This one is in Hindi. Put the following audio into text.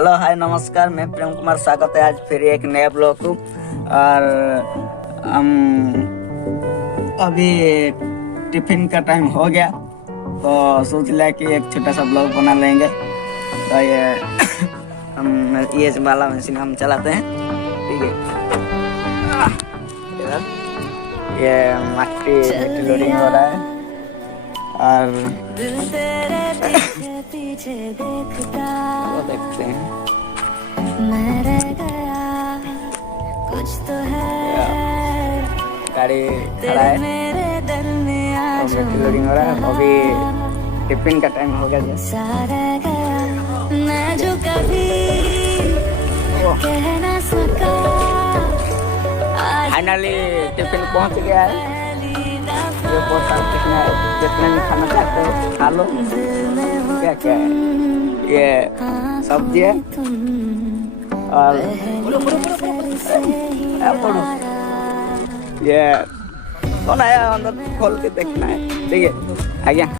हेलो हाय नमस्कार, मैं प्रेम कुमार। स्वागत है आज फिर एक नए ब्लॉग को। और हम अभी टिफिन का टाइम हो गया तो सोच लिया कि एक छोटा सा ब्लॉग बना लेंगे। तो ये हम ये वाला मशीन हम चलाते हैं, ठीक है। ये मिट्टी लोडिंग हो रहा है और वो देखते हैं। गाड़ी खड़ा है, मिट्टी लोडिंग हो रहा है। अभी टिफिन का टाइम हो गया। फाइनली टिफिन पहुंच गया है। ये जितने भी खाना चाहते हो खा लो। क्या क्या है, ये सब्जी है और ये कौन आया अंदर खोल के देखना है, ठीक है। आ गया।